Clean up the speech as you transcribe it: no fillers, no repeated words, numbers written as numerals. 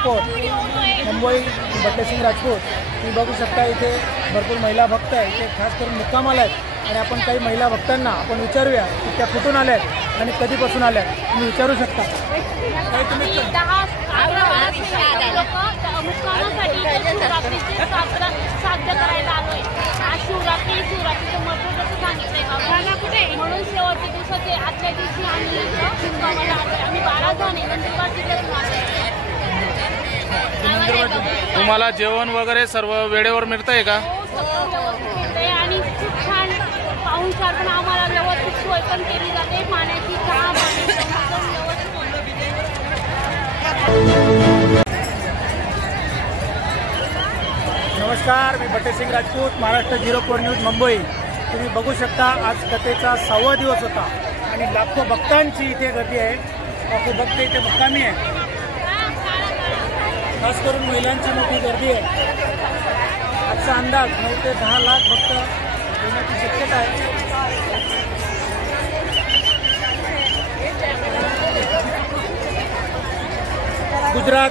Airport Mumbai बटेसिंग Rajput तुम्ही बघू शकता इथे भरपूर महिला भक्त आहे इथे खास करून मुक्कामाला आहेत आणि आपण काही महिला भक्तांना आपण विचारूया की त्या कुठून आल्या आहेत आणि कधीपासून आल्या आहेत तुम्ही विचारू शकता। काही तुम्ही साध्य करायला आलोय। आज शिवरात्रीचं महत्त्व कसं सांगितलंय म्हणून शेवटच्या दिवसाचे आजच्या दिवशी आम्ही मुक्कामाला आलोय। आम्ही 12 जण नंदुरबार जिल्ह्यातून आलोय। तुम्हाला जेवण वगैरे सर्व वेळेवर मिळतंय का? आणि खूप छान पाहुणचार पण आम्हाला व्यवस्थित सोय पण केली जाते पाण्याची चहा नमस्कार, मी बटेसिंग राजपूत, महाराष्ट्र 04 न्यूज मुंबई। तुम्ही बघू शकता आज कथेचा 6वा दिवस होता आणि लाखो भक्तांची इथे गर्दी आहे। लाखो भक्त इथे मुक्कामी आहे, खास करून महिलांची मोठी गर्दी आहे। आजचा अंदाज 9 ते 10 लाख भक्त येण्याची शक्यता आहे। गुजरात